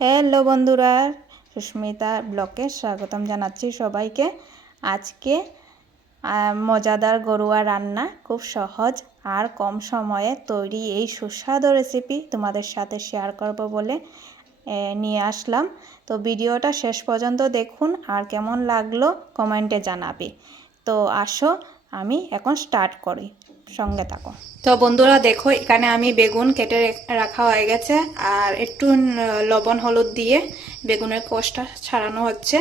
Hello বন্ধুরা, সুস্মিতা ব্লগে স্বাগতম জানাচ্ছি সবাইকে। আজকে মজাদার গরুয়া রান্না, খুব সহজ আর কম সময়ে তৈরি এই সুস্বাদু রেসিপি তোমাদের সাথে শেয়ার করব বলে নিয়ে আসলাম। তো ভিডিওটা শেষ পর্যন্ত দেখুন আর কেমন লাগলো কমেন্টে জানাবে। তো আসো আমি এখন স্টার্ট করি, সঙ্গে থাকো। তো বন্ধুরা দেখো, এখানে আমি বেগুন কেটে রাখা হয়ে গেছে আর একটু লবণ হলুদ দিয়ে বেগুনের কোষটা ছাড়ানো হচ্ছে।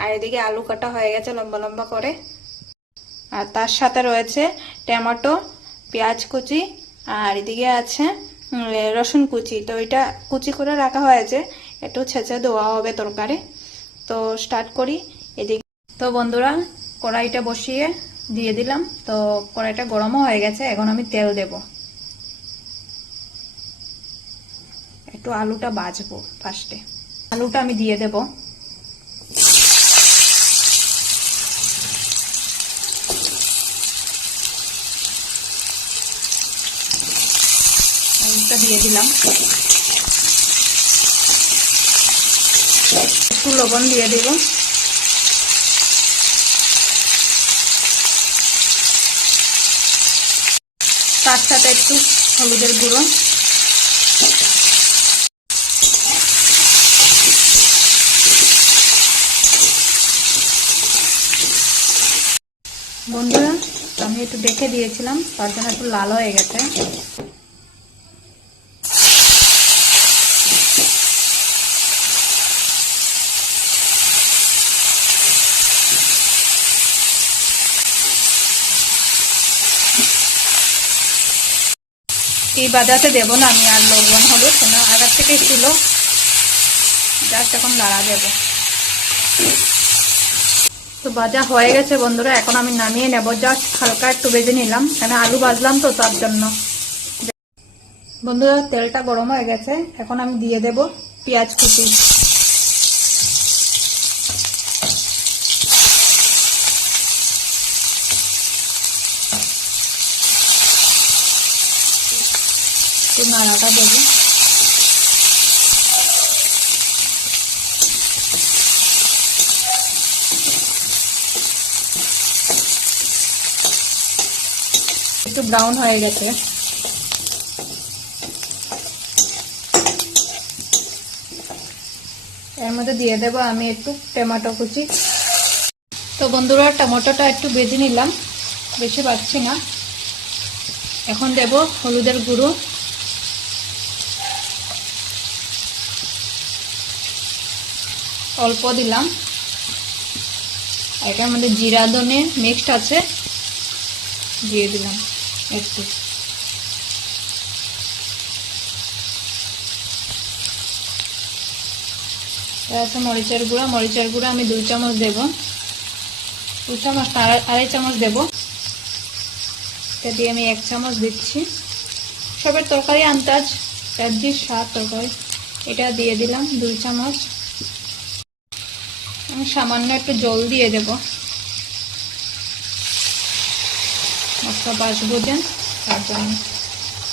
আর এদিকে আলু কাটা হয়ে গেছে লম্বা লম্বা করে, আর তার সাথে রয়েছে টমেটো, পেঁয়াজ কুচি, আর এদিকে আছে রসুন কুচি। তো এটা কুচি করে রাখা হয়েছে, একটু ছেঁচে দেওয়া হবে তরকারি। তো স্টার্ট করি। এদিকে তো বন্ধুরা কড়াইটা বসিয়ে দিয়ে দিলাম। তো কড়াইটা গরমও হয়ে গেছে, এখন আমি তেল দেব। একটু আলুটা ভাজবো ফার্স্টে। আলুটা আমি দিয়ে দেব। আলুটা দিয়ে দিলাম, একটু লবণ দিয়ে দেব। তার সাথে একটু হলুদের গুঁড়ো, বন্ধুরা আমি একটু দেখে দিয়েছিলাম, তার জন্য একটু লাল হয়ে গেছে। এই বাজাতে দেবো না আমি আর লবণ হলুদ, কেন আগের থেকেই ছিল, জাস্ট এখন লাড়া দেব। তো ভাজা হয়ে গেছে বন্ধুরা, এখন আমি নামিয়ে নেব। জাস্ট হালকা একটু ভেজে নিলাম, কেন আলু ভাজলাম তো তার জন্য। বন্ধুরা তেলটা গরম হয়ে গেছে, এখন আমি দিয়ে দেব পেঁয়াজ কুচি। একটু নাড়াটা দেবো। একটু ব্রাউন হয়ে গেছে, এর মধ্যে দিয়ে দেব আমি একটু টমেটো কুচি। তো বন্ধুরা টমেটোটা একটু ভেজে নিলাম, বেশি বাড়ছি না। এখন দেব হলুদের গুঁড়ো, অল্প দিলাম। এটার মধ্যে জিরা ধনে মিক্সড আছে, দিয়ে দিলাম একটু। আছে মরিচের গুঁড়া, মরিচের গুঁড়া আমি 2 চামচ দেব, 2 চামচ আড়াই চামচ দেব। এটা দিয়ে আমি 1 চামচ দিচ্ছি। সবের তরকারি আন্দাজ, সবজির স্বাদ তরকারি। এটা দিয়ে দিলাম 2 চামচ। আমি সামান্য একটু জল দিয়ে দেব, মশলা বাছবো যে, তার জন্য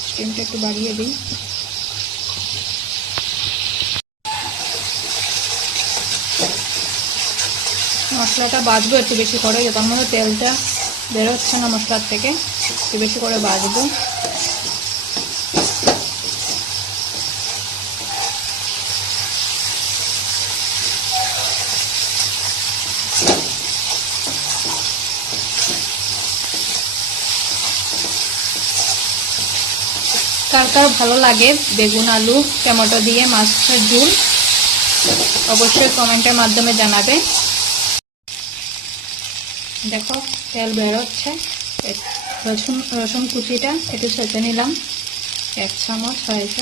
স্টিমটা একটু বাড়িয়ে দিই। মশলাটা বাছবো একটু বেশি করে, তার মধ্যে তেলটা বেরোচ্ছে না মশলার থেকে, একটু বেশি করে বাছবো। কার কার ভালো লাগে বেগুন আলু টমেটো দিয়ে মাছের ঝোল, অবশ্যই কমেন্টের মাধ্যমে জানাবে। দেখো তেল বেরোচ্ছে। রসুন কুচিটা একটু ছেঁচে নিলাম, 1 চামচ হয়েছে।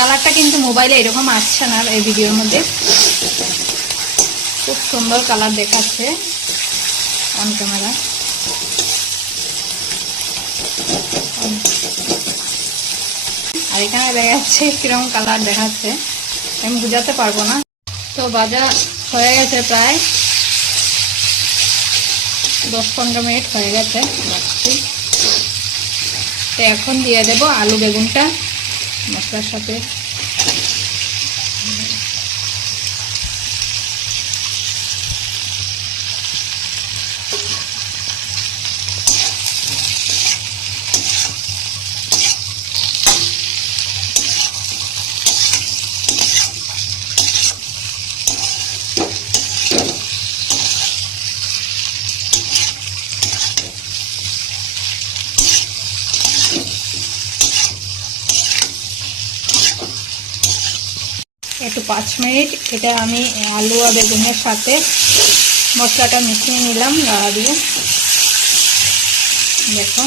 কালারটা কিন্তু মোবাইলে এরকম আসছে না, এই ভিডিওর মধ্যে খুব সুন্দর কালার দেখাচ্ছে অন ক্যামেরা। আর এখানে দেখা যাচ্ছে কিরকম কালার দেখাচ্ছে, আমি বুঝাতে পারবো না। তো ভাজা হয়ে গেছে প্রায় 10-15 মিনিট হয়ে গেছে। তো এখন দিয়ে দেব আলু বেগুনটা মশলার সাথে। একটু 5 মিনিট এটা আমি আলু আর বেগুনের সাথে মশলাটা মিশিয়ে নিলাম নাড়া দিয়ে। দেখো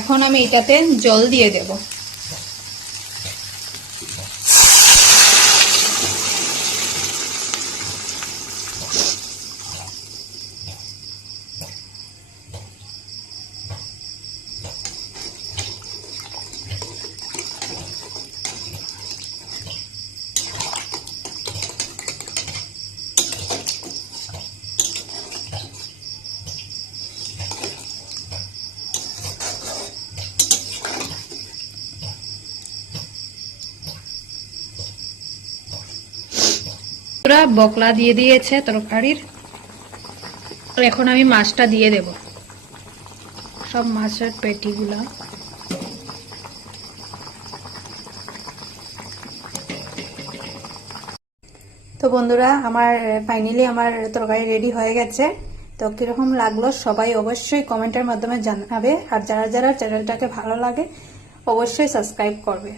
এখন আমি এটাতে জল দিয়ে দেব। বকলা দিয়ে দিয়েছে তরকারির। এখন আমি মাছটা দিয়ে দেব, সব মাছের পেটিগুলা। তো বন্ধুরা আমার ফাইনালি আমার তরকারি রেডি হয়ে গেছে। তো কিরকম লাগলো সবাই অবশ্যই কমেন্টের মাধ্যমে জানাবে, আর যারা যারা চ্যানেলটাকে ভালো লাগে অবশ্যই সাবস্ক্রাইব করবে।